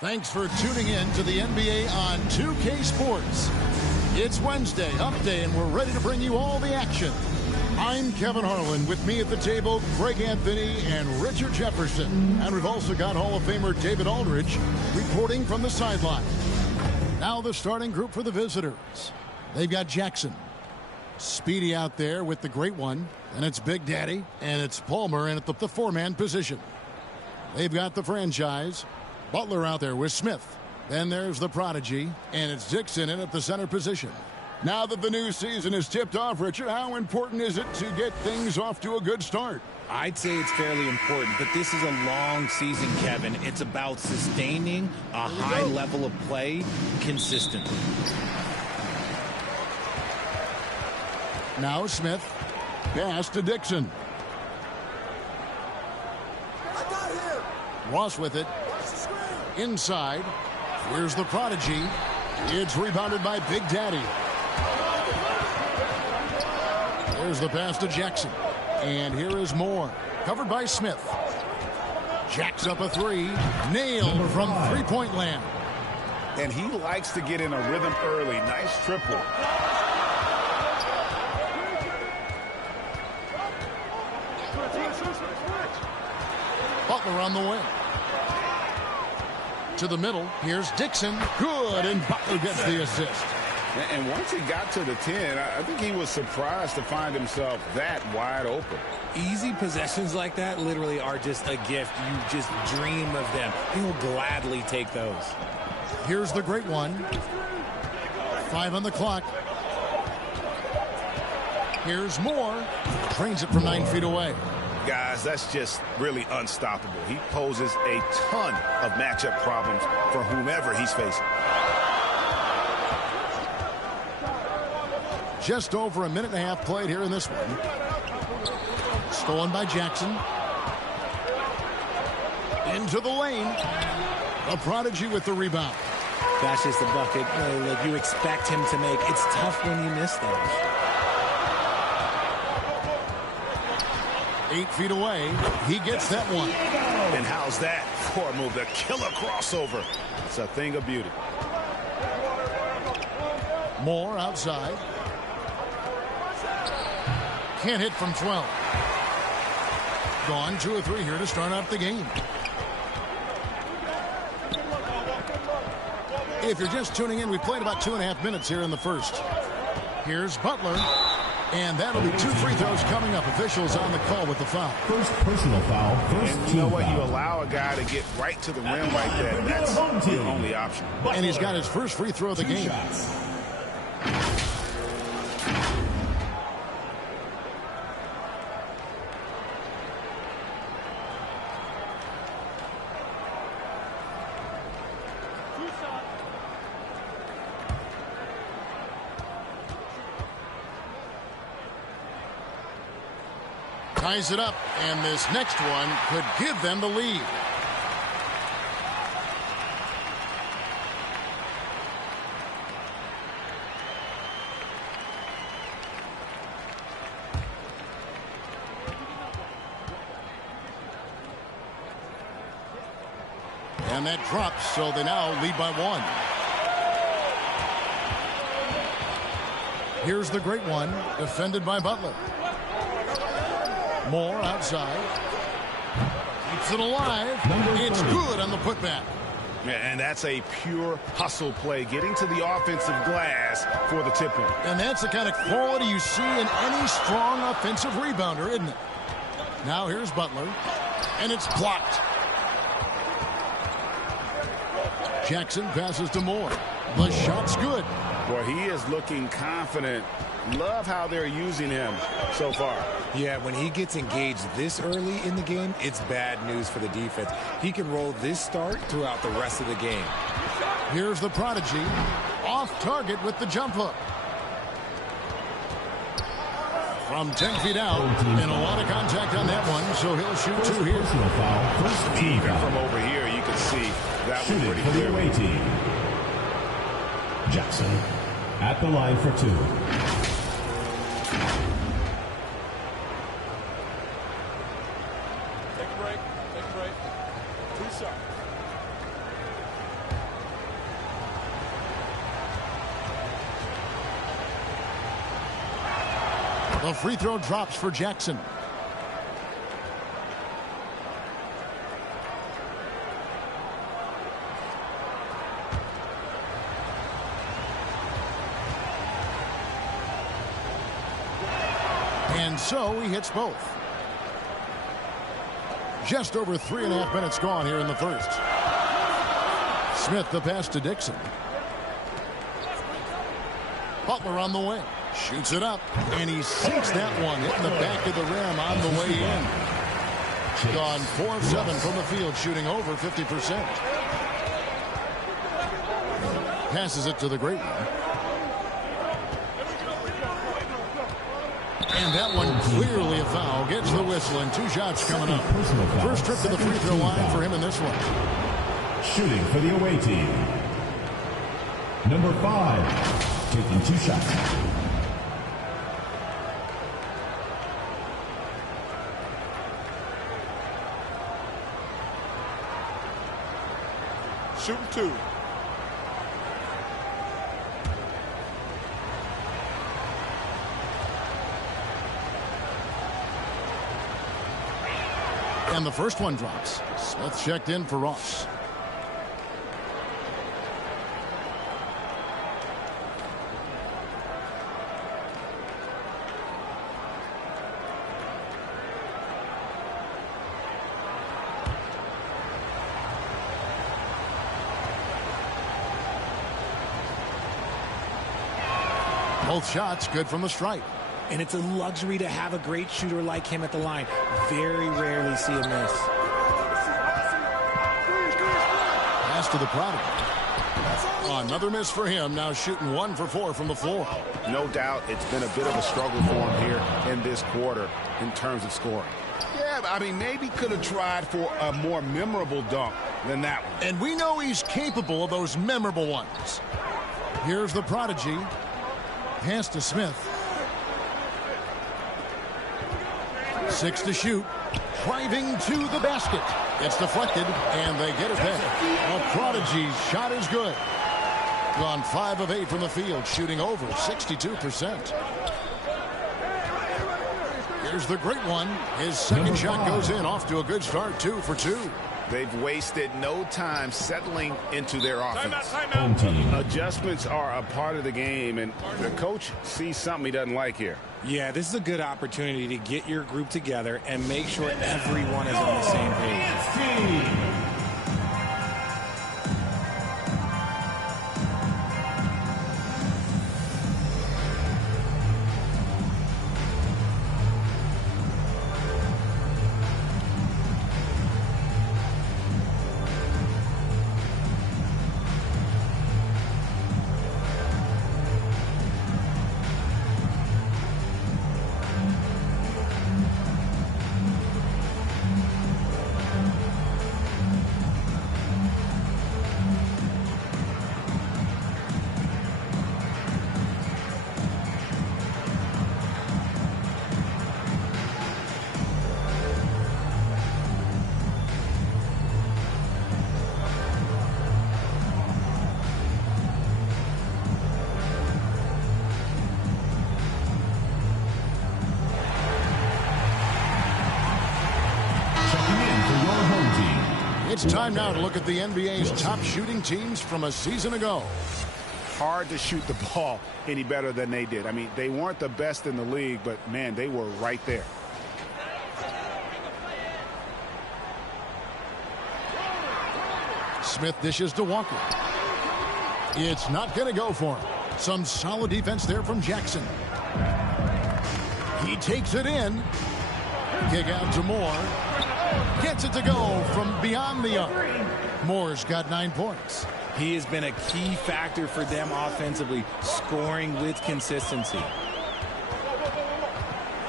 Thanks for tuning in to the NBA on 2K Sports. It's Wednesday, Hump Day, and we're ready to bring you all the action. I'm Kevin Harlan. With me at the table, Greg Anthony and Richard Jefferson. And we've also got Hall of Famer David Aldridge reporting from the sideline. Now the starting group for the visitors. They've got Jackson. Speedy out there with the great one. And it's Big Daddy. And it's Palmer in at the four-man position. They've got the franchise. Butler out there with Smith. Then there's the prodigy, and it's Dixon in at the center position. Now that the new season is tipped off, Richard, how important is it to get things off to a good start? I'd say it's fairly important, but this is a long season, Kevin. It's about sustaining a high level of play consistently. Now Smith. Pass to Dixon. Ross with it. Inside. Here's the prodigy. It's rebounded by Big Daddy. There's the pass to Jackson. And here is Moore. Covered by Smith. Jacks up a three. Nailed from three-point land. And he likes to get in a rhythm early. Nice triple. Butler on the wing. To the middle. Here's Dixon. Good, and Butler gets the assist. And once he got to the 10, I think he was surprised to find himself that wide open. Easy possessions like that literally are just a gift. You just dream of them. He'll gladly take those. Here's the great one. 5 on the clock. Here's Moore. Trains it from 9 feet away. Guys, that's just really unstoppable. He poses a ton of matchup problems for whomever he's facing. Just over a minute and a half played here in this one. Stolen by Jackson. Into the lane. A prodigy with the rebound. That's just a bucket like you expect him to make. It's tough when you miss those. 8 feet away. He gets that one. And how's that for a move? The killer crossover. It's a thing of beauty. Moore outside. Can't hit from 12. Gone 2 or 3 here to start out the game. If you're just tuning in, we played about 2.5 minutes here in the first. Here's Butler. And that'll be 2 free throws coming up. Officials on the call with the foul. First personal foul. And you know what? You allow a guy to get right to the rim like that. That's the only option. And he's got his first free throw of the game. Ties it up, and this next one could give them the lead. And that drops, so they now lead by 1. Here's the great one, defended by Butler. Moore outside. Keeps it alive. It's good on the putback. And that's a pure hustle play, getting to the offensive glass for the tip-in. And that's the kind of quality you see in any strong offensive rebounder, isn't it? Now here's Butler. And it's blocked. Jackson passes to Moore. The shot's good. Boy, he is looking confident. Love how they're using him so far. Yeah, when he gets engaged this early in the game, it's bad news for the defense. He can roll this start throughout the rest of the game. Here's the prodigy. Off target with the jump hook. From 10 feet out, and a lot of contact on that one, so he'll shoot 2 here. Even from over here, you can see that one pretty clearly. Jackson at the line for 2. The free throw drops for Jackson. And so he hits both. Just over 3.5 minutes gone here in the first. Smith the pass to Dixon. Butler on the wing. Shoots it up. And he sinks that one. Hitting the back of the rim on the way in. Gone 4 of 7 from the field. Shooting over 50%. Passes it to the great one. And that one clearly a foul. Gets the whistle and 2 shots coming up. First trip to the free throw line for him in this one. Shooting for the away team. Number 5, taking 2 shots. Shooting 2. And the first one drops. Smith checked in for Ross. Both shots good from the stripe. And it's a luxury to have a great shooter like him at the line. Very rarely see a miss. Pass to the prodigal. Another miss for him. Now shooting 1 for 4 from the floor. No doubt it's been a bit of a struggle for him here in this quarter in terms of scoring. Yeah, I mean, maybe could have tried for a more memorable dunk than that one. And we know he's capable of those memorable ones. Here's the prodigy. Pass to Smith. 6 to shoot. Driving to the basket. It's deflected, and they get it back. The prodigy's shot is good. Gone 5 of 8 from the field, shooting over 62%. Here's the great one. His second shot goes in, off to a good start, 2 for 2. They've wasted no time settling into their offense. Adjustments are a part of the game, and the coach sees something he doesn't like here. Yeah, this is a good opportunity to get your group together and make sure everyone is on the same page. It's time now to look at the NBA's top shooting teams from a season ago. Hard to shoot the ball any better than they did. I mean, they weren't the best in the league, but, man, they were right there. Smith dishes to Walker. It's not going to go for him. Some solid defense there from Jackson. He takes it in. Kick out to Moore. Gets it to go from beyond the arc. Moore's got 9 points. He has been a key factor for them offensively, scoring with consistency.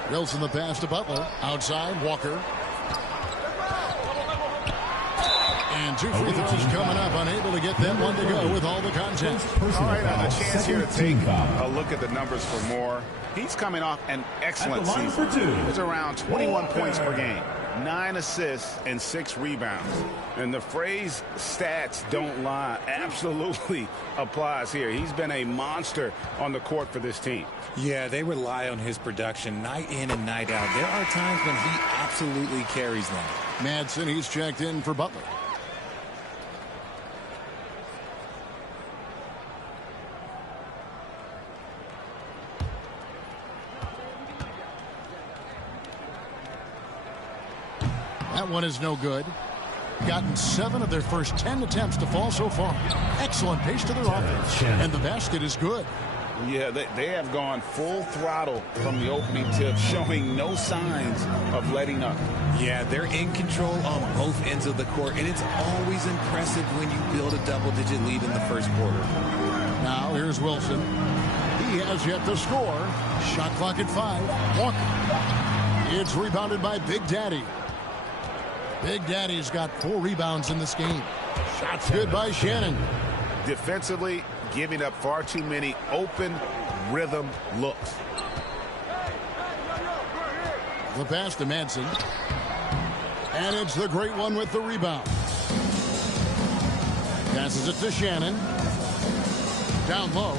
Wilson the pass to Butler. Outside, Walker. And 2 free throws coming up. Unable to get that one to go with all the content. All right, a chance here to take a look at the numbers for Moore. He's coming off an excellent season. It's around 21 points per game. 9 assists, and 6 rebounds. And the phrase stats don't lie absolutely applies here. He's been a monster on the court for this team. Yeah, they rely on his production night in and night out. There are times when he absolutely carries them. Madsen, he's checked in for Butler. That one is no good. Gotten 7 of their first 10 attempts to fall so far. Excellent pace to their offense. And the basket is good. Yeah, they have gone full throttle from the opening tip, showing no signs of letting up. Yeah, they're in control on both ends of the court, and it's always impressive when you build a double-digit lead in the first quarter. Now here's Wilson. He has yet to score. Shot clock at 5. Walker. It's rebounded by Big Daddy. Big Daddy's got 4 rebounds in this game. Shots good by Shannon. Defensively, giving up far too many open rhythm looks. The pass to Madsen. And it's the great one with the rebound. Passes it to Shannon. Down low.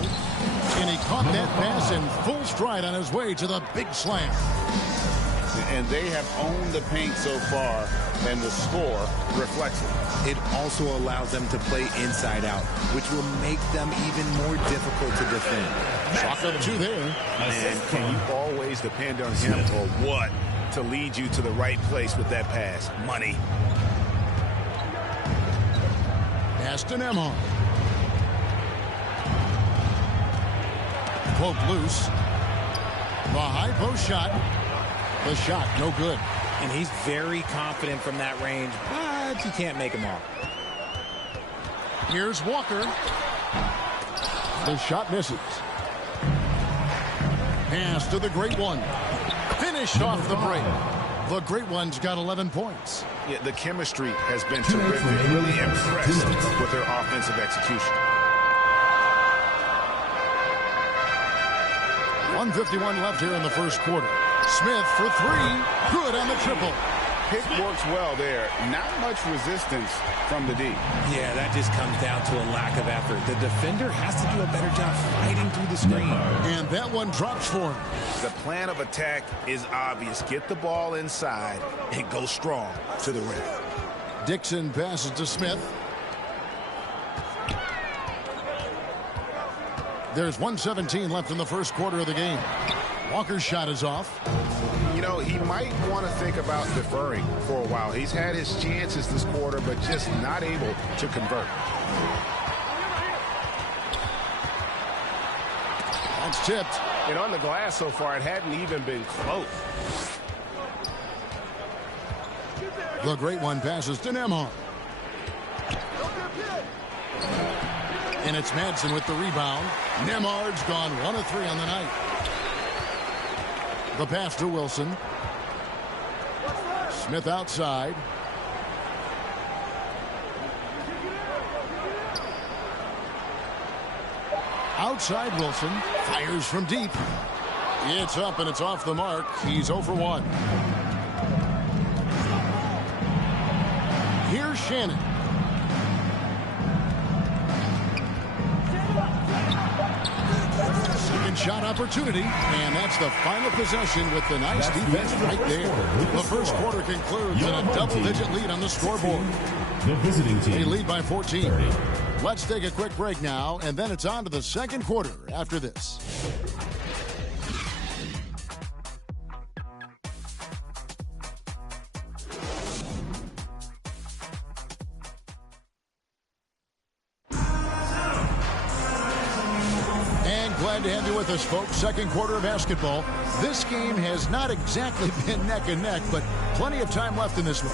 And he caught that pass in full stride on his way to the big slam. And they have owned the paint so far, and the score reflects it. It also allows them to play inside out, which will make them even more difficult to defend. Chalk up 2 there. And can you always depend on him or what to lead you to the right place with that pass? Money. Pass to Ncaa. Poke loose. The high post shot. The shot, no good. And he's very confident from that range, but he can't make them all. Here's Walker. The shot misses. Pass to the great one. Finished off the break. The great one's got 11 points. Yeah, the chemistry has been terrific. Really impressed with their offensive execution. 1:51 left here in the first quarter. Smith for 3. Good on the triple. Pick works well there. Not much resistance from the D. Yeah, that just comes down to a lack of effort. The defender has to do a better job fighting through the screen. And that one drops for him. The plan of attack is obvious. Get the ball inside and go strong to the rim. Dixon passes to Smith. There's 1:17 left in the first quarter of the game. Walker's shot is off. You know, he might want to think about deferring for a while. He's had his chances this quarter, but just not able to convert. That's tipped. And on the glass so far, it hadn't even been close. The great one passes to Ncaa. And it's Madsen with the rebound. Nembhard's gone 1 of 3 on the night. The pass to Wilson. Smith outside. Outside Wilson. Fires from deep. It's up and it's off the mark. He's 0 for 1. Here's Shannon. Second shot opportunity, and that's the final possession with the nice defense right there. The first quarter concludes in a double-digit lead on the scoreboard. The visiting team. They lead by 14. 30. Let's take a quick break now, and then it's on to the second quarter after this. Glad to have you with us, folks. Second quarter of basketball. This game has not exactly been neck and neck, but plenty of time left in this one.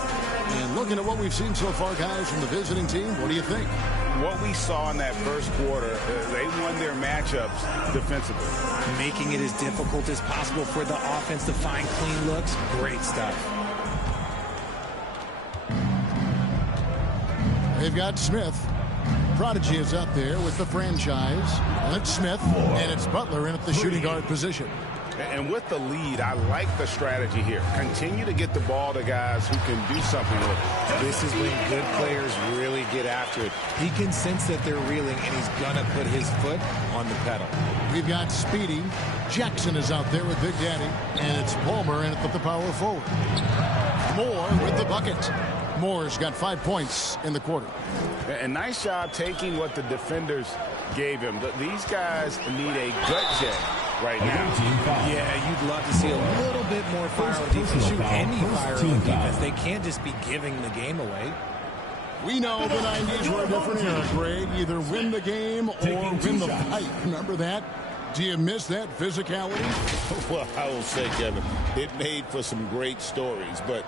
And looking at what we've seen so far, guys, from the visiting team, what do you think? What we saw in that first quarter, they won their matchups defensively. Making it as difficult as possible for the offense to find clean looks. Great stuff. They've got Smith. Prodigy is up there with the franchise. That's Smith, and it's Butler in at the shooting guard position. And with the lead, I like the strategy here. Continue to get the ball to guys who can do something with it. This is when good players really get after it. He can sense that they're reeling, and he's going to put his foot on the pedal. We've got Speedy. Jackson is out there with Big Daddy. And it's Palmer in at the power forward. Moore with the bucket. Moore's got 5 points in the quarter. And nice job taking what the defenders gave him. These guys need a gut check right now. Yeah, you'd love to see a little bit more fire on defense. Shoot any fire on defense. They can't just be giving the game away. We know the 90s were a different era, Greg. Either win the game or win the fight. Remember that? Do you miss that physicality? Well, I will say, Kevin, it made for some great stories, but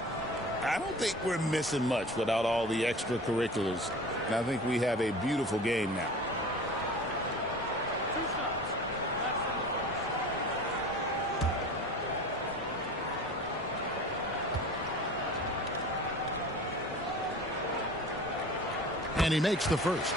I don't think we're missing much without all the extracurriculars. And I think we have a beautiful game now. And he makes the first.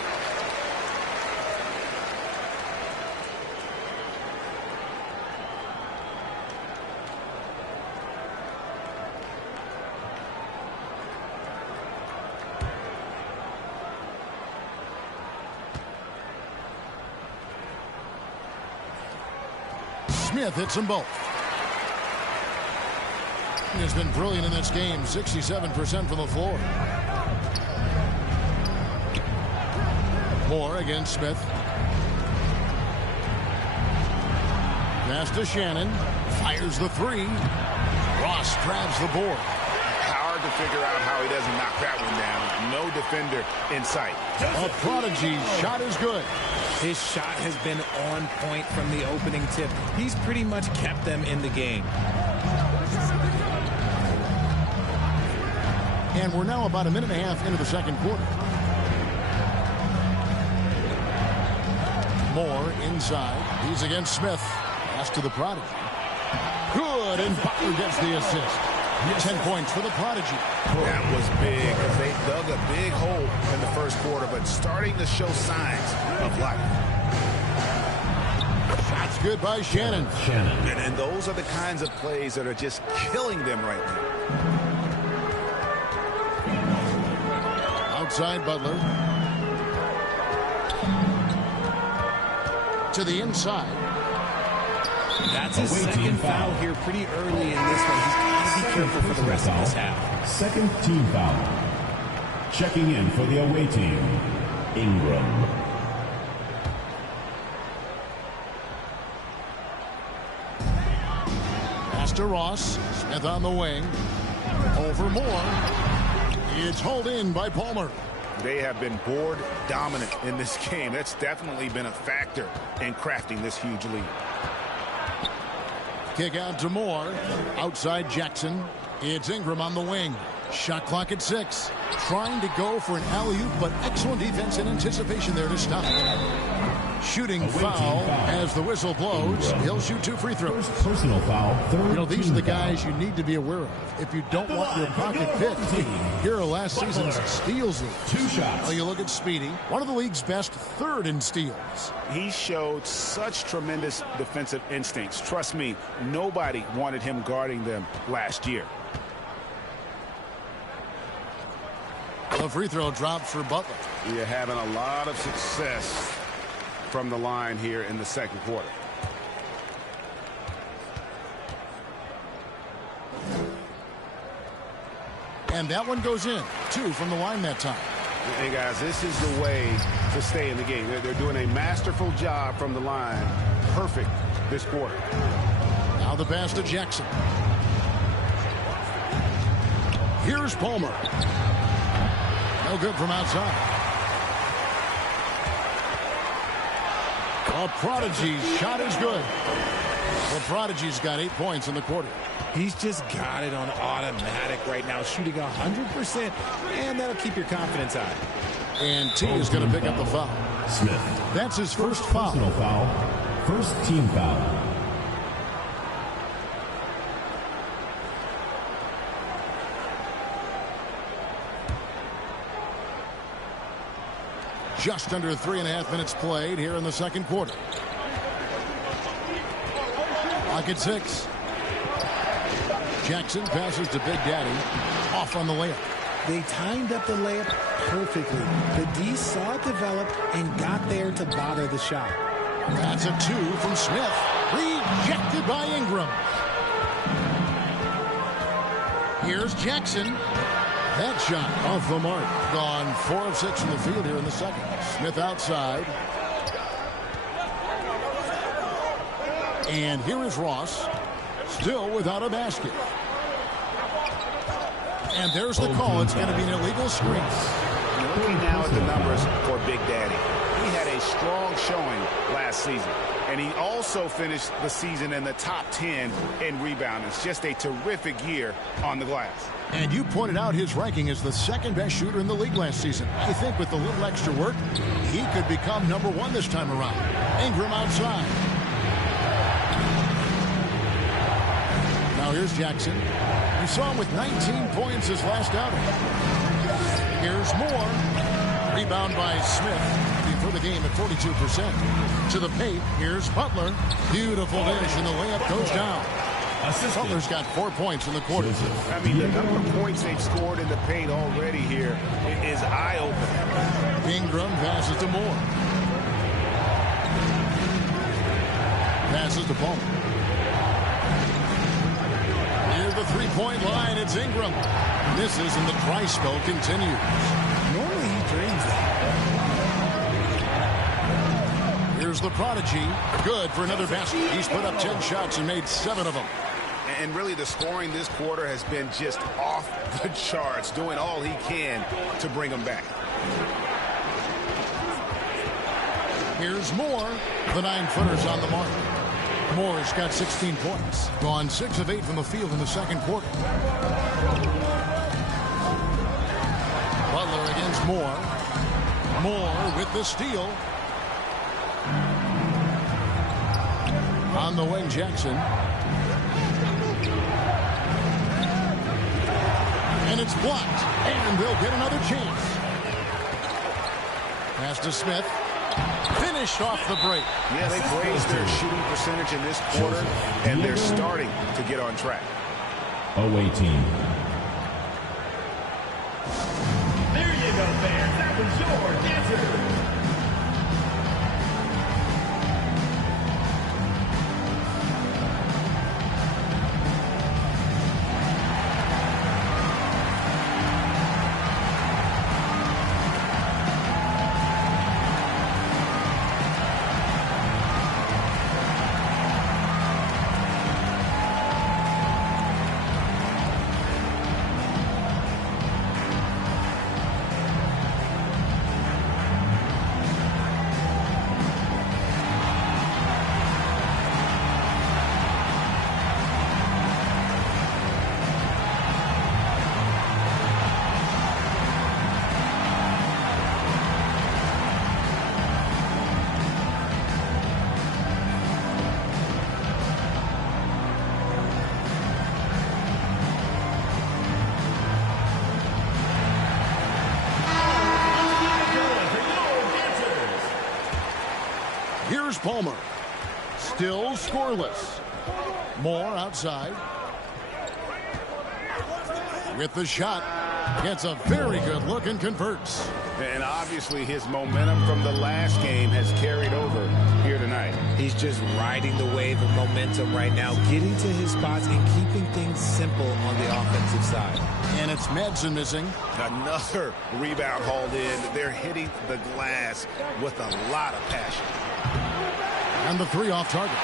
Smith hits them both. He has been brilliant in this game. 67% from the floor. Moore against Smith. Pass to Shannon. Fires the three. Ross grabs the board. Hard to figure out how he doesn't knock that one down. No defender in sight. A prodigy shot is good. His shot has been on point from the opening tip. He's pretty much kept them in the game. And we're now about a minute and a half into the second quarter. Moore inside. He's against Smith. Pass to the prodigy. Good, and Butler gets the assist. 10 points for the prodigy. That was big because they dug a big hole in the first quarter, but starting to show signs of life. Shots good by Shannon. And those are the kinds of plays that are just killing them right now. Outside Butler. To the inside. That's his second foul here pretty early in this one. He's got to be careful for the rest of this half. Second team foul. Checking in for the away team, Ingram. Pass to Ross. Smith on the wing. Over Moore. It's hauled in by Palmer. They have been board dominant in this game. That's definitely been a factor in crafting this huge lead. Kick out to Moore. Outside Jackson. It's Ingram on the wing. Shot clock at 6. Trying to go for an alley-oop, but excellent defense and anticipation there to stop. Shooting foul as the whistle blows. He'll shoot 2 free throws. Personal foul. You know, these are the guys you need to be aware of if you don't want your pocket picked. Here are last season's steals lead. 2 shots. Well, you look at Speedy, one of the league's best, 3rd in steals. He showed such tremendous defensive instincts. Trust me, nobody wanted him guarding them last year. The free throw drops for Butler. You're having a lot of success from the line here in the second quarter. And that one goes in. 2 from the line that time. Hey, guys, this is the way to stay in the game. They're doing a masterful job from the line. Perfect this quarter. Now the pass to Jackson. Here's Palmer. No good from outside. A prodigy's shot is good. The prodigy's got 8 points in the quarter. He's just got it on automatic right now, shooting 100%, and that'll keep your confidence high. And T is going to pick up the foul. Smith. That's his first foul. Personal foul. First team foul. Just under 3.5 minutes played here in the second quarter. A Clock at 6. Jackson passes to Big Daddy. Off on the layup. They timed up the layup perfectly. The D saw it develop and got there to bother the shot. That's a 2 from Smith. Rejected by Ingram. Here's Jackson. That shot off the mark. Gone 4 of 6 from the field here in the second. Smith outside. And here is Ross. Still without a basket. And there's the call. It's going to be an illegal screen. Looking now at the numbers for Big Daddy. He had a strong showing last season. And he also finished the season in the top 10 in rebounding. It's just a terrific year on the glass. And you pointed out his ranking as the second best shooter in the league last season. I think with a little extra work, he could become number 1 this time around. Ingram outside. Now here's Jackson. We saw him with 19 points his last outing. Here's Moore. Rebound by Smith. For the game at 42%. To the paint, here's Butler. Beautiful dish, and the layup goes down. Butler's got 4 points in the quarter. I mean, the number of points they've scored in the paint already here is eye-opening. Ingram passes to Moore. Passes to Palmer. Near the three-point line, it's Ingram. Misses, and the dry spell continues. Normally he drains that. Here's the prodigy. Good for another basket. He's put up 10 shots and made 7 of them. And really the scoring this quarter has been just off the charts, doing all he can to bring them back. Here's Moore. The 9-footer's on the mark. Moore's got 16 points. Gone 6 of 8 from the field in the second quarter. Butler against Moore. Moore with the steal. On the wing, Jackson. And it's blocked. And they'll get another chance. Pass to Smith. Finished off the break. Yeah, they've raised their shooting percentage in this quarter, and they're starting to get on track. Away team. There you go, fans. That was your answer. Here's Palmer. Still scoreless. Moore outside. With the shot. Gets a very good look and converts. And obviously his momentum from the last game has carried over here tonight. He's just riding the wave of momentum right now, getting to his spots and keeping things simple on the offensive side. And it's Madsen missing. Another rebound hauled in. They're hitting the glass with a lot of passion. And the 3 off target.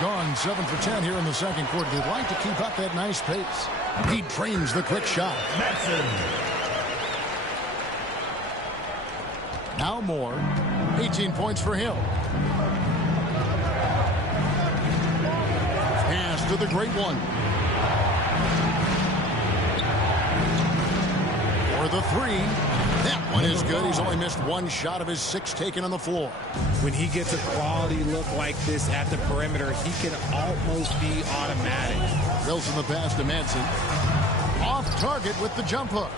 Gone 7 for 10 here in the second quarter. They'd like to keep up that nice pace. He drains the quick shot. Now Moore. 18 points for him. Pass to the great one. For the 3. That one is good. He's only missed 1 shot of his 6 taken on the floor. When he gets a quality look like this at the perimeter, he can almost be automatic. Wilson the pass to Madsen. Off target with the jump hook.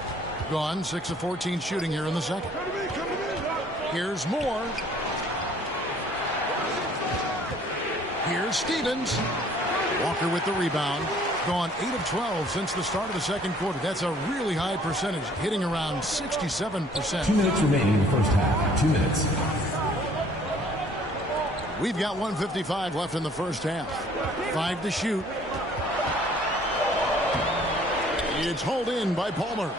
Gone 6 of 14 shooting here in the second. Here's Moore. Here's Stevens. Walker with the rebound. Gone 8 of 12 since the start of the second quarter. That's a really high percentage, hitting around 67%. 2 minutes remaining in the first half. 2 minutes. We've got 1:55 left in the first half. 5 to shoot. It's hauled in by Palmer.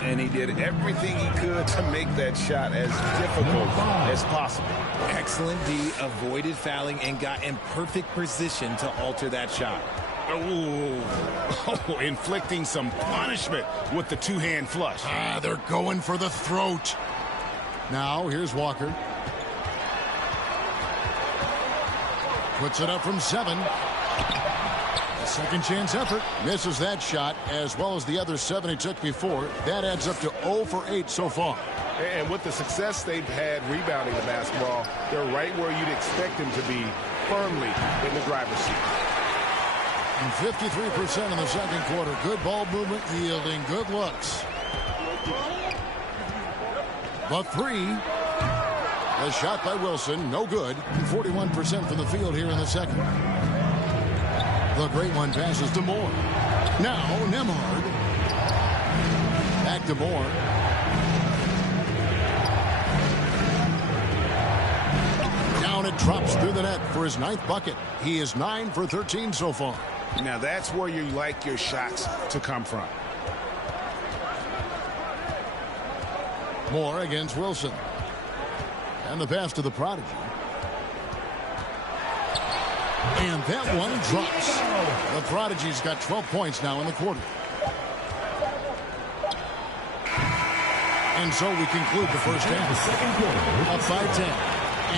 And he did everything he could to make that shot as difficult as possible. Excellent D, avoided fouling and got in perfect position to alter that shot. Oh, inflicting some punishment with the two-hand flush. They're going for the throat. Now, here's Walker. Puts it up from 7. A second chance effort. Misses that shot as well as the other 7 he took before. That adds up to 0 for 8 so far. And with the success they've had rebounding the basketball, they're right where you'd expect them to be, firmly in the driver's seat. And 53% in the second quarter. Good ball movement yielding good looks. The 3. A shot by Wilson, no good. 41% from the field here in the second. The great one passes to Moore. Now Nemhard. Back to Moore. Down it drops through the net for his 9th bucket. He is 9 for 13 so far. Now that's where you like your shots to come from. Moore against Wilson. And the pass to the prodigy. And that one drops. The prodigy's got 12 points now in the quarter. And so we conclude the first half. The second quarter. Up by 10.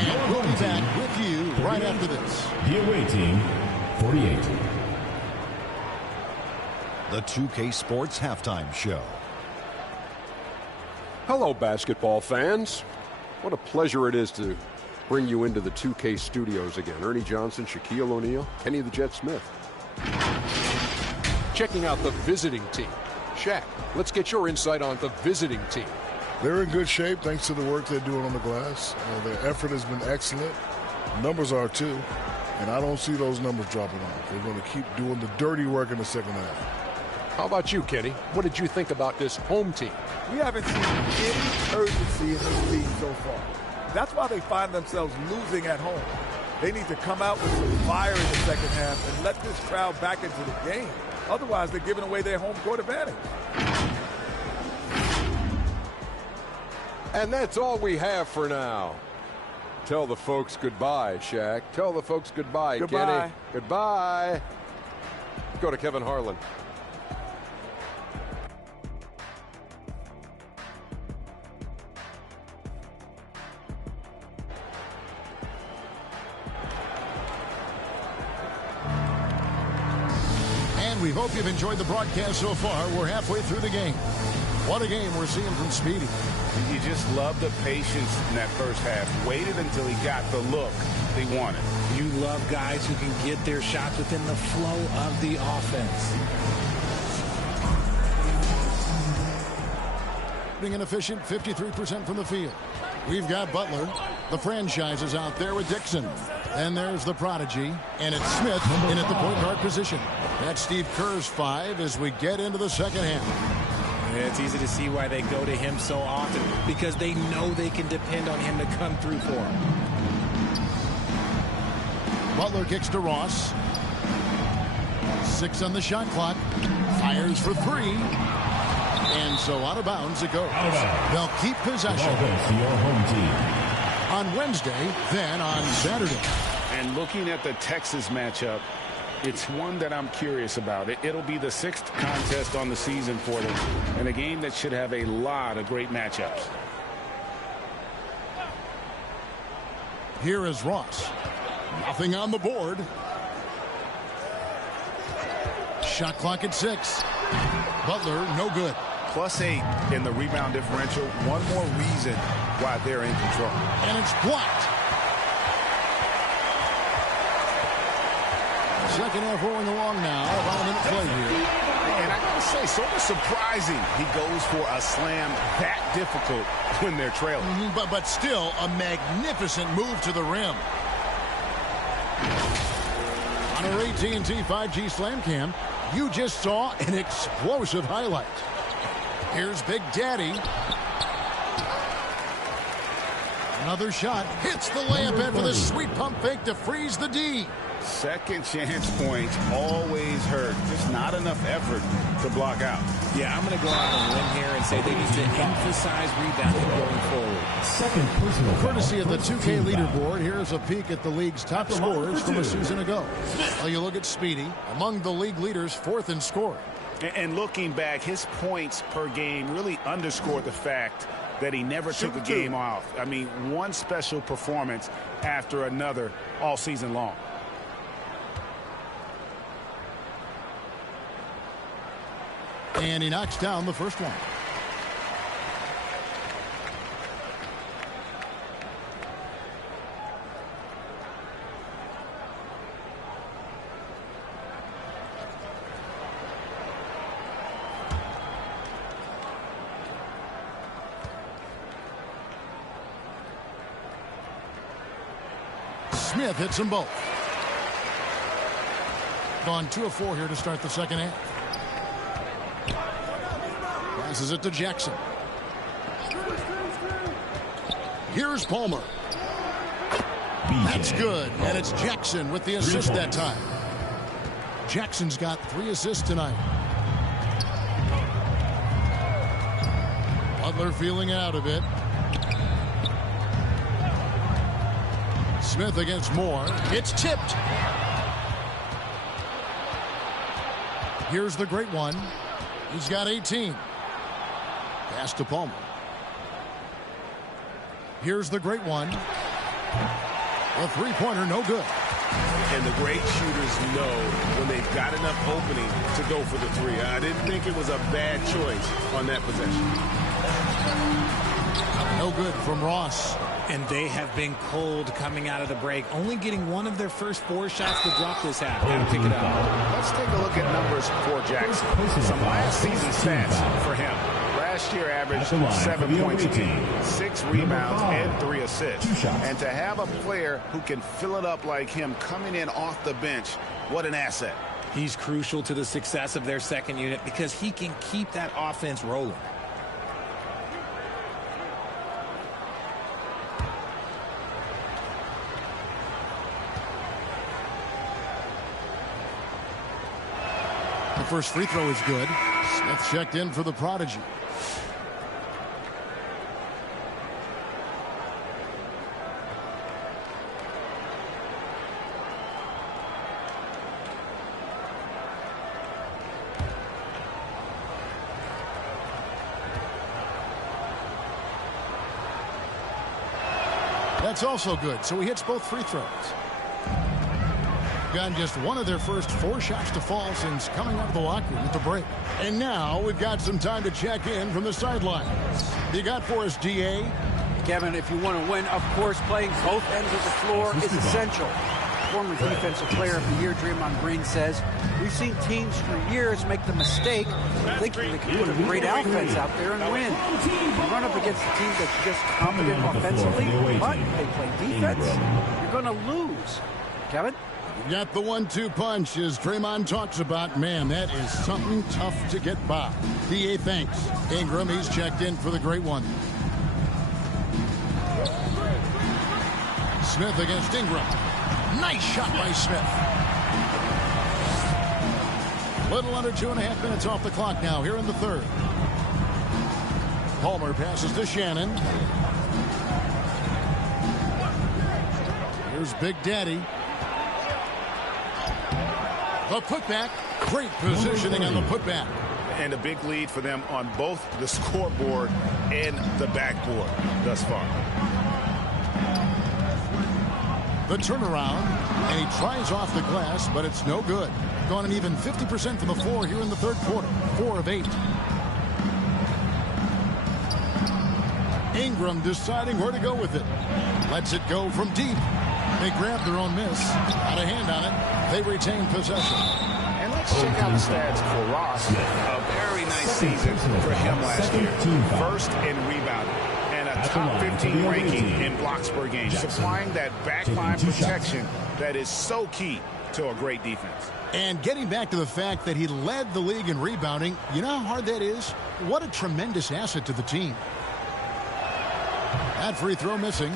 And we'll be back with you right after this. The away team, 48. The 2K Sports Halftime Show. Hello, basketball fans. What a pleasure it is to bring you into the 2K studios again. Ernie Johnson, Shaquille O'Neal, Kenny the Jet Smith. Checking out the visiting team. Shaq, let's get your insight on the visiting team. They're in good shape thanks to the work they're doing on the glass. Their effort has been excellent. Numbers are too. And I don't see those numbers dropping off. They're going to keep doing the dirty work in the second half. How about you, Kenny? What did you think about this home team? We haven't seen any urgency in this league so far. That's why they find themselves losing at home. They need to come out with some fire in the second half and let this crowd back into the game. Otherwise, they're giving away their home court advantage. And that's all we have for now. Tell the folks goodbye, Shaq. Tell the folks goodbye, Goodbye. Kenny. Goodbye. Go to Kevin Harlan. We hope you've enjoyed the broadcast so far. We're halfway through the game. What a game we're seeing from Speedy. You just love the patience in that first half. Waited until he got the look they wanted. You love guys who can get their shots within the flow of the offense. Being inefficient, 53% from the field. We've got Butler. The franchise is out there with Dixon. And there's the prodigy. And it's Smith in at the point guard position. That's Steve Kerr's 5 as we get into the second half. Yeah, it's easy to see why they go to him so often, because they know they can depend on him to come through for them. Butler kicks to Ross. 6 on the shot clock. Fires for 3. And so out of bounds it goes. They'll keep possession. Your home team. On Wednesday, then on Saturday. And looking at the Texas matchup, it's one that I'm curious about. It'll be the 6th contest on the season for them, and a game that should have a lot of great matchups. Here is Ross. Nothing on the board. Shot clock at 6. Butler, no good. +8 in the rebound differential. One more reason why they're in control. And it's blocked. Second half rolling along now. About a minute play here. And I gotta say, sort of surprising he goes for a slam that difficult when they're trailing. But still a magnificent move to the rim. On our AT&T 5G Slam Cam, you just saw an explosive highlight. Here's Big Daddy. Another shot. Hits the layup in with a sweet pump fake to freeze the D. Second chance points always hurt. Just not enough effort to block out. Yeah, I'm going to go out on a limb here and say they need to emphasize rebounding going forward. Second personal foul. Courtesy of the 2K leaderboard, here's a peek at the league's top scorers from a season ago. Well, you look at Speedy, among the league leaders, 4th in scoring. And looking back, his points per game really underscored the fact that he never took a game off. I mean, one special performance after another all season long. And he knocks down the first one. Smith hits them both. Gone 2 of 4 here to start the second half. Passes it to Jackson. Here's Palmer. That's good. And it's Jackson with the assist that time. Jackson's got 3 assists tonight. Butler feeling out of it. Smith against Moore. It's tipped. Here's the great one. He's got 18. Pass to Palmer. Here's the great one. A three-pointer, no good. And the great shooters know when they've got enough opening to go for the three. I didn't think it was a bad choice on that possession. No good from Ross. And they have been cold coming out of the break, only getting 1 of their first 4 shots to drop this half. Got to pick it up. Let's take a look at numbers for Jackson. Some last season stats for him. Last year averaged 7 points a game, 6 rebounds, and 3 assists. And to have a player who can fill it up like him coming in off the bench, what an asset. He's crucial to the success of their second unit because he can keep that offense rolling. The first free throw is good. Smith checked in for the prodigy. That's also good, so he hits both free throws. Gotten just 1 of their first 4 shots to fall since coming out of the locker room at the break. And now we've got some time to check in from the sidelines. You got for us, DA? Kevin, if you want to win, of course, playing both ends of the floor is essential. Former Defensive Player of the Year, Draymond Green, says, we've seen teams for years make the mistake thinking they can put a great offense out there and win. You run up against a team that's just competent offensively, but they play defense, you're going to lose. Kevin? Got the 1-2 punch as Draymond talks about. Man, that is something tough to get by. DA thanks. Ingram, he's checked in for the great one. Smith against Ingram. Nice shot by Smith. Little under 2.5 minutes off the clock now here in the third. Palmer passes to Shannon. Here's Big Daddy. The putback. Great positioning on the putback. And a big lead for them on both the scoreboard and the backboard thus far. The turnaround, and he tries off the glass, but it's no good. Gone an even 50% from the floor here in the third quarter. 4 of 8. Ingram deciding where to go with it. Lets it go from deep. They grab their own miss. Got a hand on it. They retain possession. And let's check out the stats for Ross. A very nice season for him last year. First in rebounding and a top 15 ranking in blocks per game. Supplying that backline protection that is so key to a great defense. And getting back to the fact that he led the league in rebounding, you know how hard that is? What a tremendous asset to the team. That free throw missing.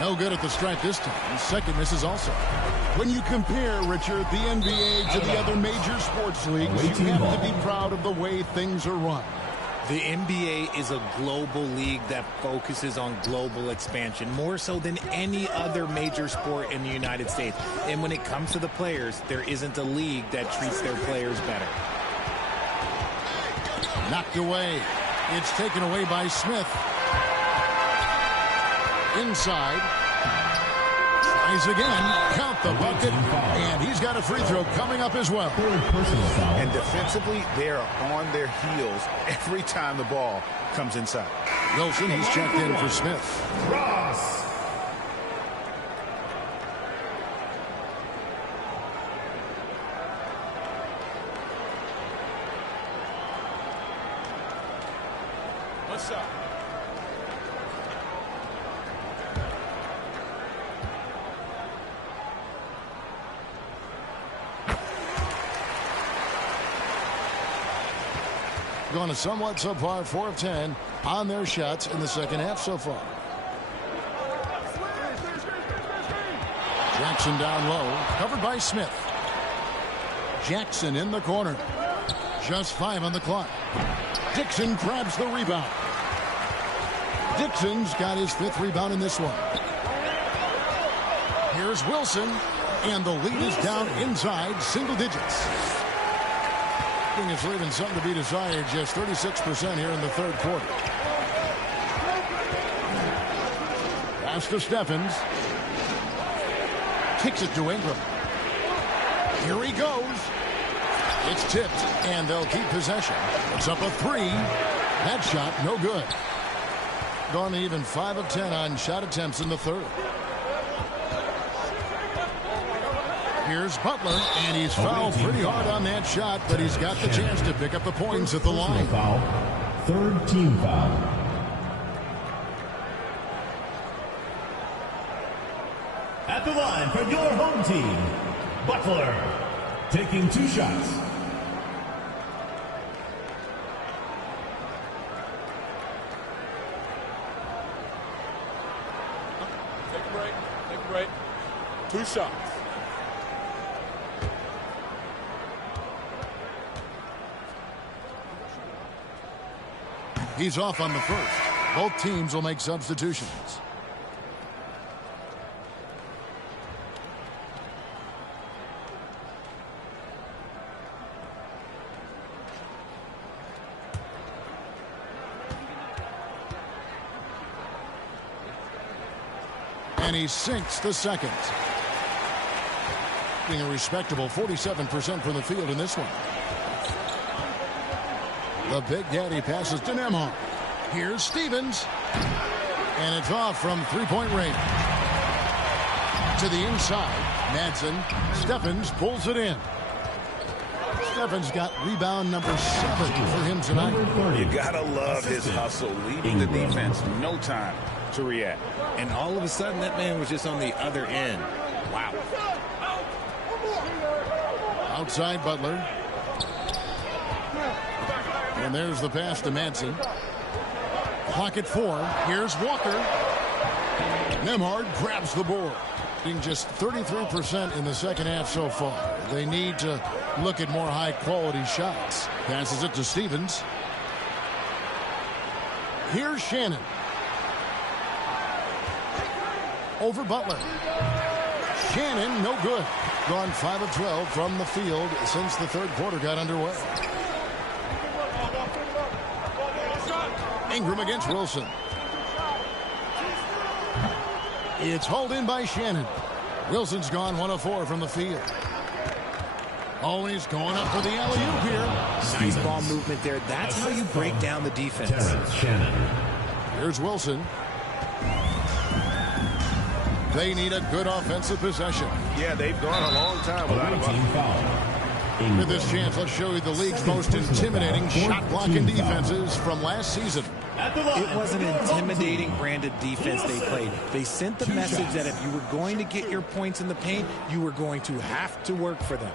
No good at the stripe this time. Second misses also. When you compare, Richard, the NBA to the other major sports leagues, you have to be proud of the way things are run. The NBA is a global league that focuses on global expansion, more so than any other major sport in the United States. And when it comes to the players, there isn't a league that treats their players better. Knocked away. It's taken away by Smith. Inside. Tries again. Count the bucket. And he's got a free throw coming up as well. And defensively, they're on their heels every time the ball comes inside. Wilson, he's checked in for Smith. Ross. What's up? Going a somewhat subpar 4 of 10 on their shots in the second half so far. Jackson down low, covered by Smith. Jackson in the corner. Just 5 on the clock. Dixon grabs the rebound. Dixon's got his 5th rebound in this one. Here's Wilson, and the lead is down inside single digits. It's leaving something to be desired, just 36% here in the third quarter. Pass to Stephens. Kicks it to Ingram. Here he goes. It's tipped, and they'll keep possession. It's up a 3. That shot, no good. Gone to even 5 of 10 on shot attempts in the third. Here's Butler, and he's fouled pretty hard on that shot, but he's got the chance to pick up the points at the line. Third team foul. At the line for your home team, Butler, taking 2 shots. Take a break. Take a break. 2 shots. He's off on the first. Both teams will make substitutions. And he sinks the second. Being a respectable 47% from the field in this one. The Big Daddy passes to Ncaa. Here's Stevens. And it's off from 3-point range. To the inside. Madsen. Stephens pulls it in. Stephens got rebound number 7 for him tonight. You gotta love his hustle, leading the defense. No time to react. And all of a sudden, that man was just on the other end. Wow. Outside Butler. And there's the pass to Madsen. Clock at 4. Here's Walker. Nembhard grabs the board. Being just 33% in the second half so far. They need to look at more high-quality shots. Passes it to Stevens. Here's Shannon. Over Butler. Shannon, no good. Gone 5 of 12 from the field since the third quarter got underway. Ingram against Wilson. It's hauled in by Shannon. Wilson's gone 1 of 4 from the field. Always going up for the alley-oop here. Nice ball movement there. That's how you break down the defense. Shannon. Here's Wilson. They need a good offensive possession. Yeah, they've gone a long time without a bucket. With this chance, let's show you the league's most intimidating shot-blocking defenses from last season. It was an intimidating branded defense they played. They sent the message that if you were going to get your points in the paint, you were going to have to work for them.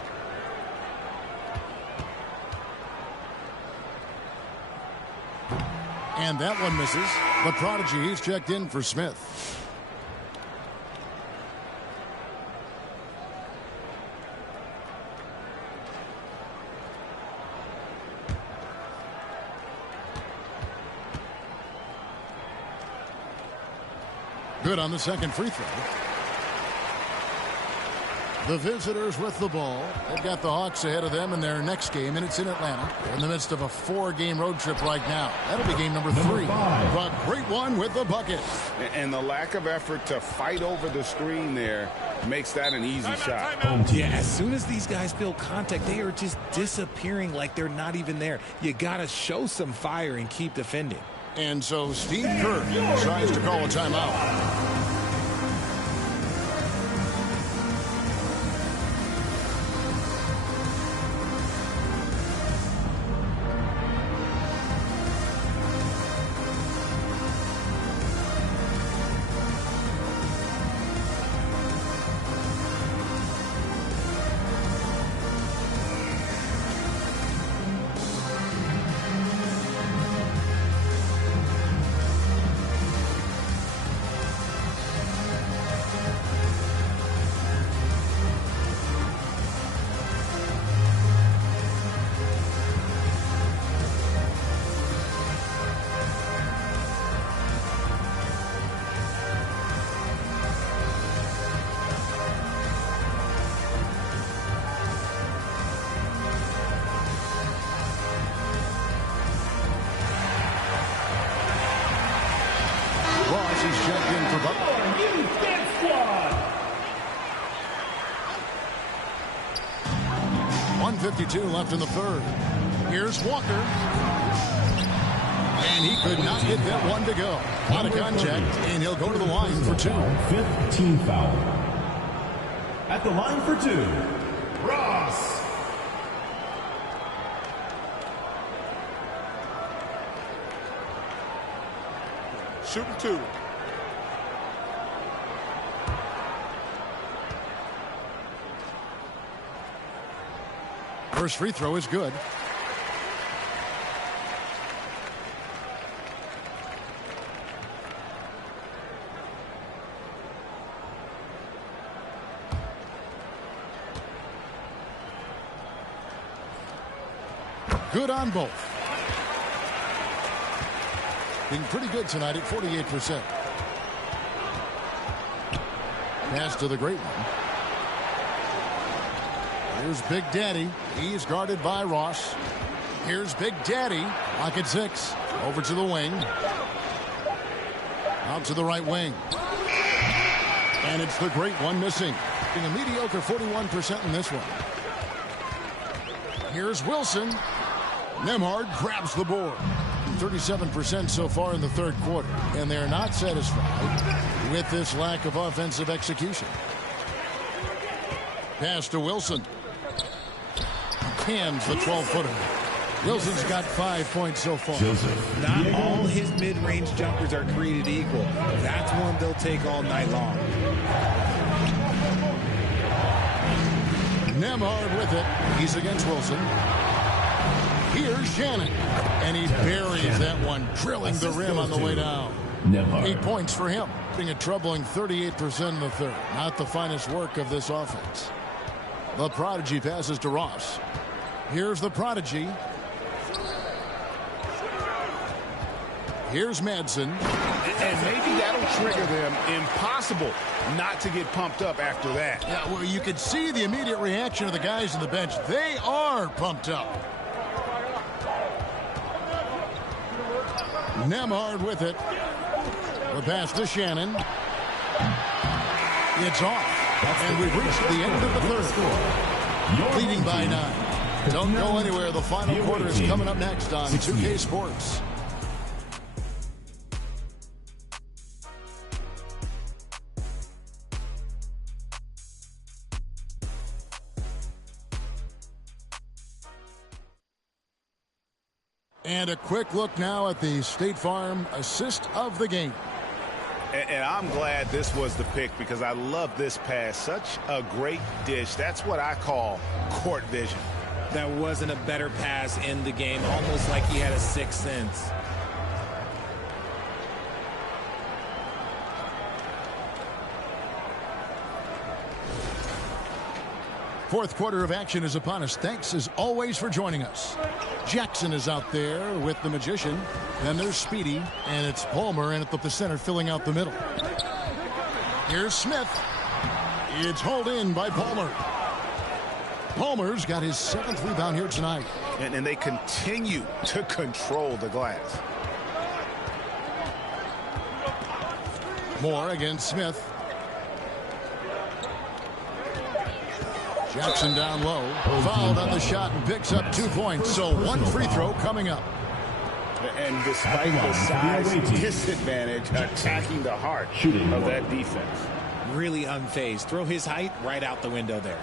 And that one misses. The prodigy, he's checked in for Smith. Good on the second free throw. The visitors with the ball. They've got the Hawks ahead of them in their next game, and it's in Atlanta. They're in the midst of a 4-game road trip right now. That'll be game number 3. The great one with the bucket. And the lack of effort to fight over the screen there makes that an easy shot. Yeah, as soon as these guys feel contact, they are just disappearing like they're not even there. You got to show some fire and keep defending. And so Steve Kerr decides to call a timeout. He's checked in for Butler. 1:52 left in the third. Here's Walker. And he could not get that one to go. Out of contact, and he'll go to the line for 2. 5th team foul. At the line for 2, Ross. Shooting 2. First free throw is good. Good on both. Being pretty good tonight at 48%. Pass to the great one. Here's Big Daddy. He's guarded by Ross. Here's Big Daddy. Pocket 6. Over to the wing. Out to the right wing. And it's the great one missing. Being a mediocre 41% in this one. Here's Wilson. Nembhard grabs the board. 37% so far in the third quarter. And they're not satisfied with this lack of offensive execution. Pass to Wilson. Cams the 12-footer. Wilson's got 5 points so far. Not all his mid-range jumpers are created equal. That's one they'll take all night long. Nembhard with it. He's against Wilson. Here's Shannon. And he buries that one, drilling the rim on the way down. 8 points for him. Being a troubling 38% in the third. Not the finest work of this offense. The prodigy passes to Ross. Here's the prodigy. Here's Madsen. And maybe that'll trigger them. Impossible not to get pumped up after that. Yeah, well, you could see the immediate reaction of the guys on the bench. They are pumped up. Nembhard with it. The pass to Shannon. It's off. And we've reached the end of the third. Leading by 9. Don't go anywhere. The final quarter is coming up next on 2K Sports. And a quick look now at the State Farm assist of the game. And I'm glad this was the pick because I love this pass. Such a great dish. That's what I call court vision. There wasn't a better pass in the game, almost like he had a sixth sense. Fourth quarter of action is upon us. Thanks as always for joining us. Jackson is out there with the Magician. Then there's Speedy, and it's Palmer in at the center filling out the middle. Here's Smith. It's hauled in by Palmer. Palmer's got his 7th rebound here tonight. And they continue to control the glass. Moore against Smith. Jackson down low, fouled on the shot and picks up 2 points. So 1 free throw coming up. And despite the size disadvantage, attacking the heart of that defense. Really unfazed. Throw his height right out the window there.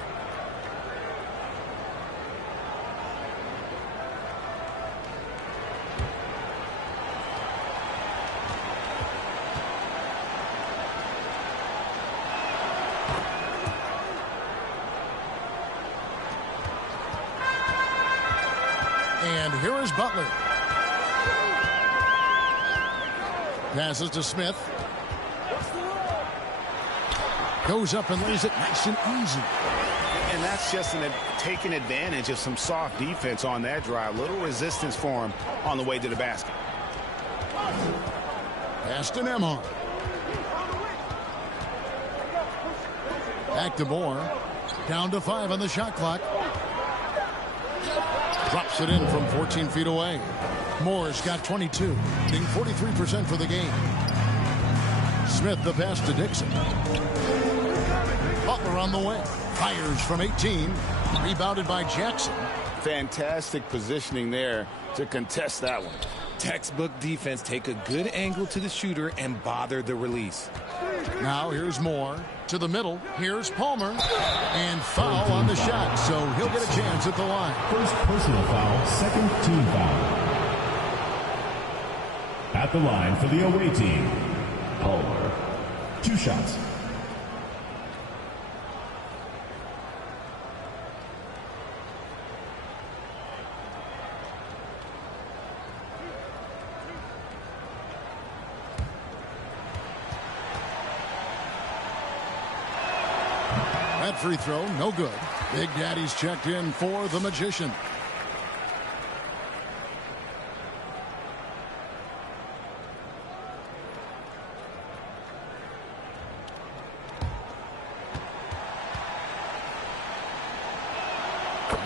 And here is Butler. Passes to Smith. Goes up and lays it nice and easy. And that's just taking advantage of some soft defense on that drive. Little resistance for him on the way to the basket. Pass to Ncaa. Back to Moore. Down to 5 on the shot clock. Drops it in from 14 feet away. Moore's got 22, hitting 43% for the game. Smith the pass to Dixon. Butler on the way. Fires from 18. Rebounded by Jackson. Fantastic positioning there to contest that one. Textbook defense. Take a good angle to the shooter and bother the release. Now here's Moore to the middle. Here's Palmer. And foul on the shot, so he'll get a chance at the line. First personal foul, second team foul. At the line for the away team, Palmer. 2 shots. That free throw, no good. Big Daddy's checked in for the Magician.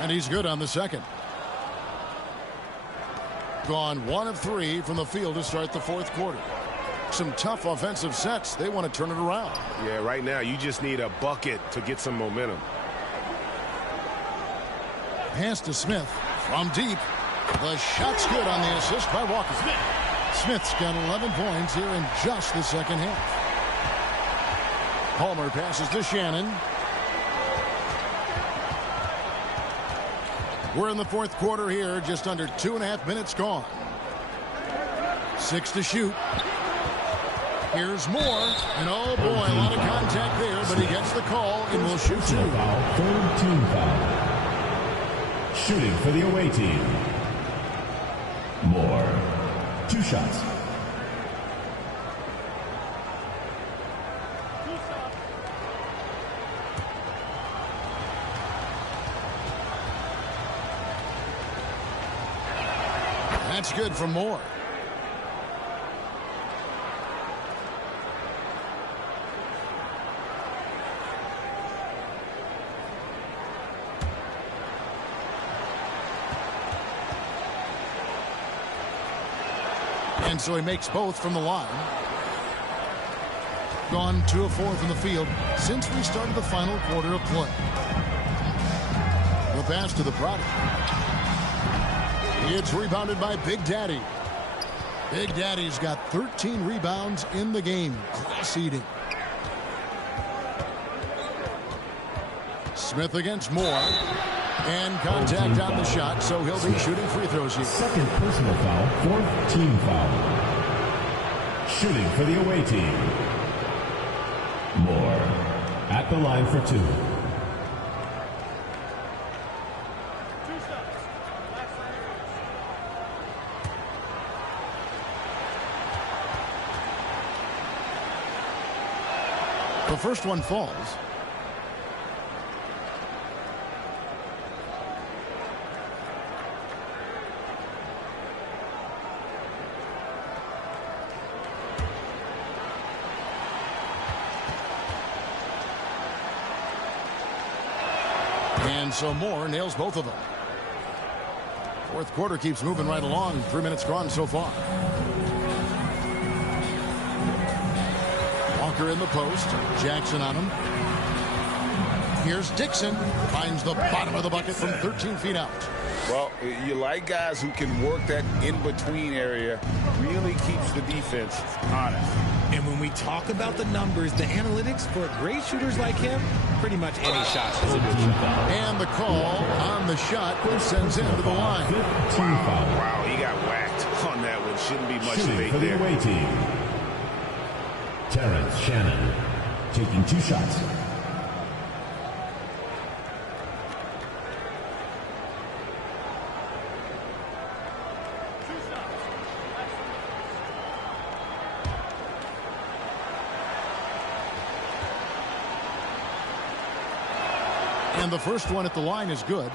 And he's good on the second. Gone 1 of 3 from the field to start the fourth quarter. Some tough offensive sets. They want to turn it around. Yeah, right now you just need a bucket to get some momentum. Pass to Smith from deep. The shot's good on the assist by Walker. Smith's got 11 points here in just the second half. Palmer passes to Shannon. We're in the fourth quarter here, just under 2.5 minutes gone. 6 to shoot. Here's Moore, and oh boy, a lot of contact there, but he gets the call and will shoot 2. Foul, third team foul. Shooting for the away team, Moore. 2 shots. That's good from Moore. And so he makes both from the line. Gone 2 of 4 from the field since we started the final quarter of play. The pass to the product. It's rebounded by Big Daddy. Big Daddy's got 13 rebounds in the game. Class eating. Smith against Moore. And contact on the shot, so he'll be shooting free throws here. Second personal foul, fourth team foul. Shooting for the away team. Moore at the line for 2. The first one falls. And so Moore nails both of them. Fourth quarter keeps moving right along. 3 minutes gone so far. Walker in the post. Jackson on him. Here's Dixon. Finds the bottom of the bucket from 13 feet out. Well, you like guys who can work that in-between area. Really keeps the defense honest. And when we talk about the numbers, the analytics for great shooters like him, pretty much any shot is a good shot. And the call on the shot sends him to the line. Wow, he got whacked on that one. Shouldn't be much debate for the there. away team. Terrence Shannon taking 2 shots. And the first one at the line is good.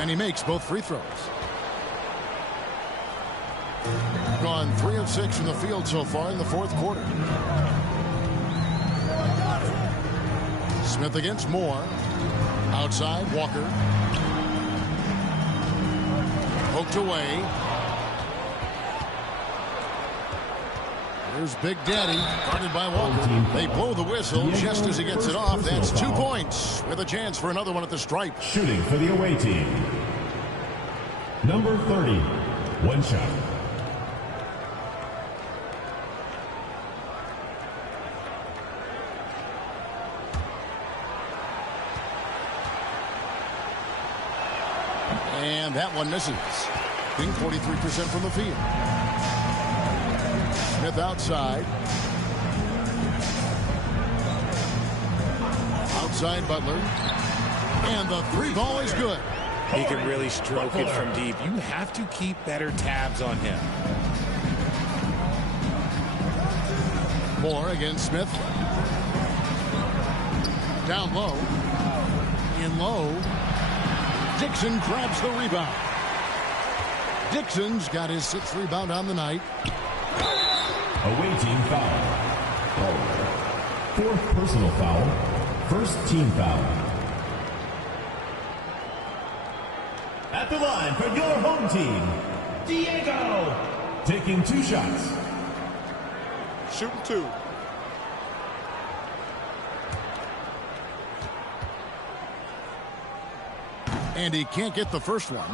And he makes both free throws. Gone 3 of 6 from the field so far in the fourth quarter. Smith against Moore. Outside, Walker. Poked away. There's Big Daddy, guarded by Walker. They blow the whistle just as he gets it off. That's 2 points with a chance for another one at the stripe. Shooting for the away team. Number 30, 1 shot. And that one misses. Being 43% from the field. Smith outside. Outside Butler. And the 3 ball is good. He can really stroke it from deep. You have to keep better tabs on him. Moore against Smith. Down low. In low. Dixon grabs the rebound. Dixon's got his 6th rebound on the night. Away team foul. 4th personal foul. 1st team foul. At the line for your home team, Diego. Taking 2 shots. Shooting 2. And he can't get the first one.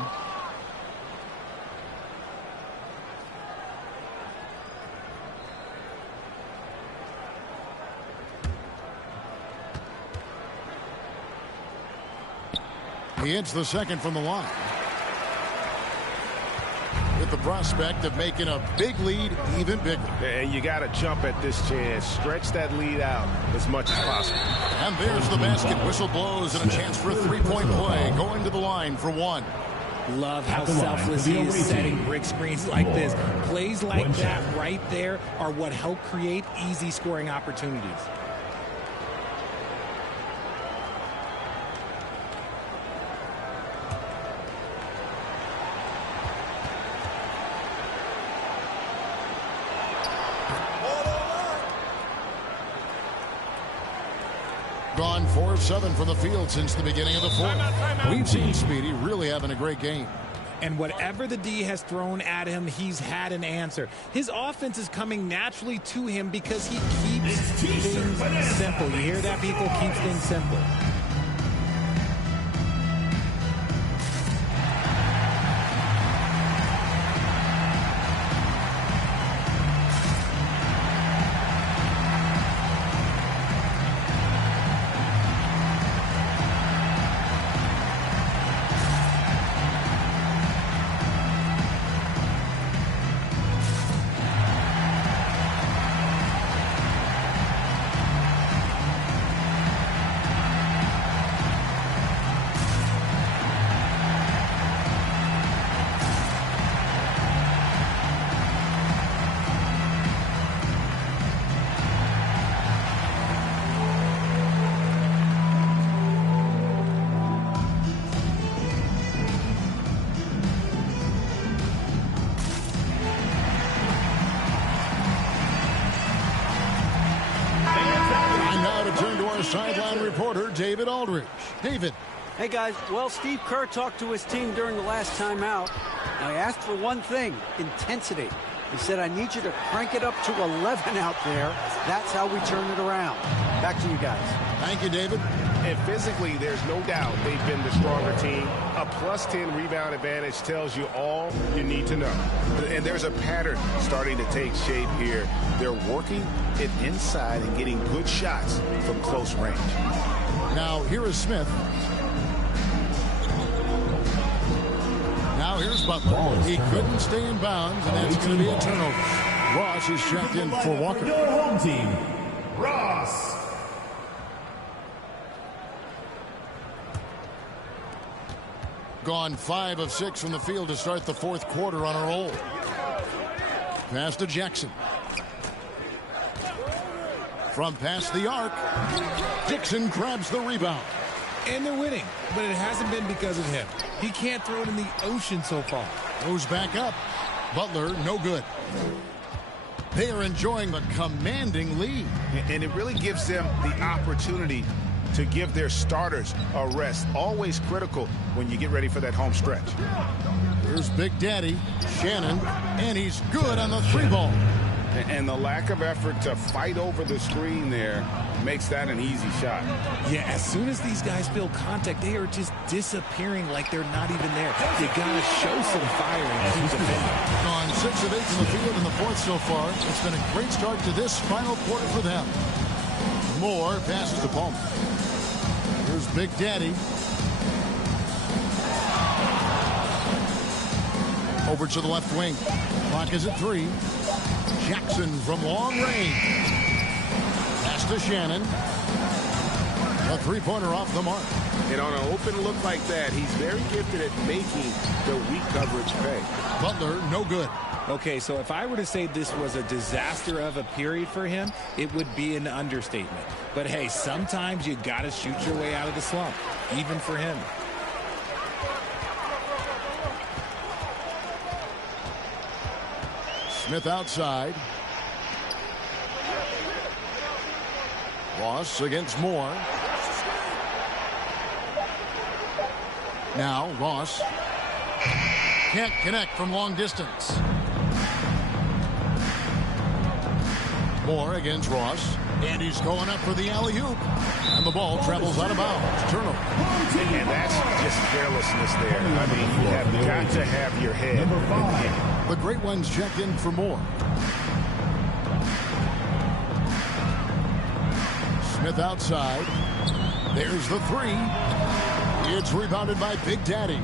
He hits the second from the line. With the prospect of making a big lead even bigger. And you got to jump at this chance. Stretch that lead out as much as possible. And there's the basket. Whistle blows and a chance for a 3-point play. Going to the line for 1. Love how selfless he is setting brick screens like this. Plays like that right there are what help create easy scoring opportunities. Gone 4 of 7 from the field since the beginning of the fourth. We've seen Speedy really having a great game. And whatever the D has thrown at him, he's had an answer. His offense is coming naturally to him because he keeps things simple. You hear that, people? Keeps things simple. sideline reporter David Aldridge. David. Hey, guys. Well, Steve Kerr talked to his team during the last timeout. Now, he asked for one thing, intensity. He said, I need you to crank it up to 11 out there. That's how we turn it around. Back to you guys. Thank you, David. And physically, there's no doubt they've been the stronger team. A +10 rebound advantage tells you all you need to know. And there's a pattern starting to take shape here. They're working it inside and getting good shots from close range. Now, here is Smith. Now, here's Butler. He couldn't stay in bounds, and that's going to be a turnover. Ross is checked in for Walker. Your home team, Ross. Gone 5 of 6 from the field to start the fourth quarter on a roll. Pass to Jackson. From past the arc, Dixon grabs the rebound. And they're winning, but it hasn't been because of him. He can't throw it in the ocean so far. Goes back up. Butler, no good. They are enjoying the commanding lead. And it really gives them the opportunity to give their starters a rest. Always critical when you get ready for that home stretch. Here's Big Daddy, Shannon, and he's good on the 3-ball. And the lack of effort to fight over the screen there makes that an easy shot. Yeah, as soon as these guys feel contact, they are just disappearing like they're not even there. You gotta show some fire and keep defending. Gone 6 of 8 from the field in the fourth so far. It's been a great start to this final quarter for them. Moore passes to Palmer. Here's Big Daddy. Over to the left wing. Clock is at 3. Jackson from long range. Pass to Shannon. A 3-pointer off the mark. And on an open look like that, he's very gifted at making the weak coverage pay. Butler, no good. Okay, so if I were to say this was a disaster of a period for him, it would be an understatement. But hey, sometimes you got to shoot your way out of the slump, even for him. Smith outside. Ross against Moore. Now Ross can't connect from long distance. Moore against Ross, and he's going up for the alley-oop, and the ball travels out of bounds. Turnover. And that's just carelessness there. I mean, you have got to have your head in the game. The great ones check in for Moore. Smith outside. There's the 3. It's rebounded by Big Daddy.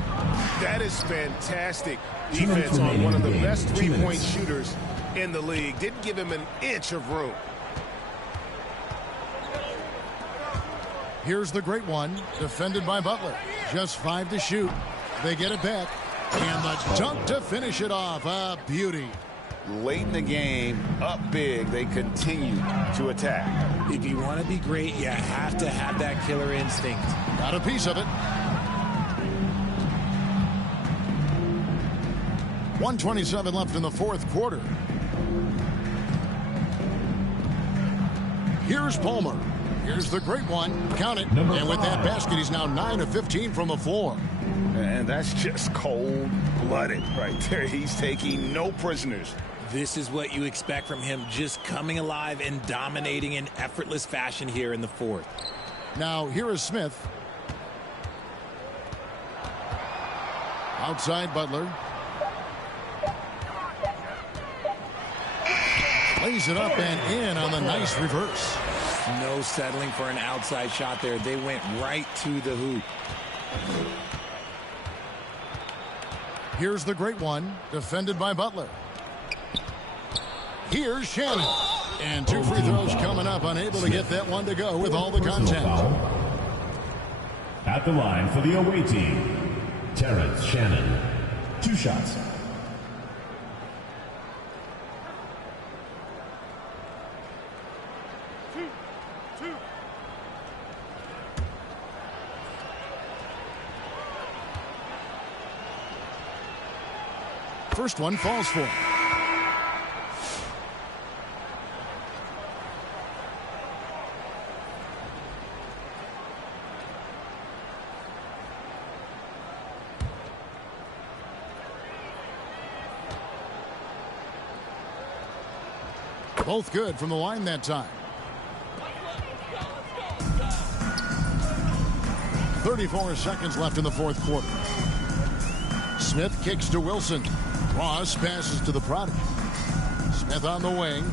That is fantastic defense on one of the best 3-point shooters in the league. Didn't give him an inch of room. Here's the great one, defended by Butler. Just 5 to shoot. They get it back. And the dunk to finish it off. A beauty. Late in the game, up big, they continue to attack. If you want to be great, you have to have that killer instinct. Got a piece of it. 1:27 left in the fourth quarter. Here's Palmer. Here's the great one. Count it. And with that basket, he's now 9 of 15 from the floor. And that's just cold-blooded right there. He's taking no prisoners. This is what you expect from him, just coming alive and dominating in effortless fashion here in the fourth. Now, here is Smith. Outside Butler. Lays it up and in on the nice reverse. No settling for an outside shot there. They went right to the hoop. Here's the great one, defended by Butler. Here's Shannon. And 2 free throws coming up, unable to get that one to go with all the contact. At the line for the away team, Terrence Shannon. 2 shots. First one falls for him. Both good from the line that time. 34 seconds left in the fourth quarter. Smith kicks to Wilson. Ross passes to the Prodigy. Smith on the wing.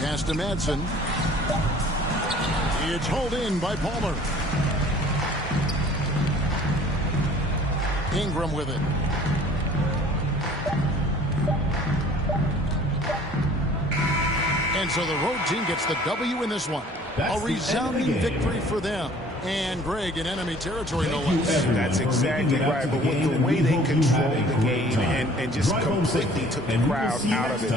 Pass to Madsen. It's hauled in by Palmer. Ingram with it. And so the road team gets the W in this one. A resounding victory for them. And Greg in enemy territory, no less. That's exactly right. But with the way they controlled the game and just completely took the crowd out of it,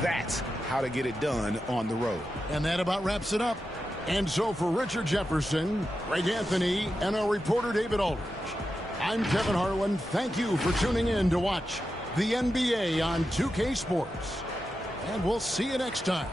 that's how to get it done on the road. And that about wraps it up. And so for Richard Jefferson, Greg Anthony, and our reporter David Aldridge, I'm Kevin Harlan. Thank you for tuning in to watch the NBA on 2K Sports. And we'll see you next time.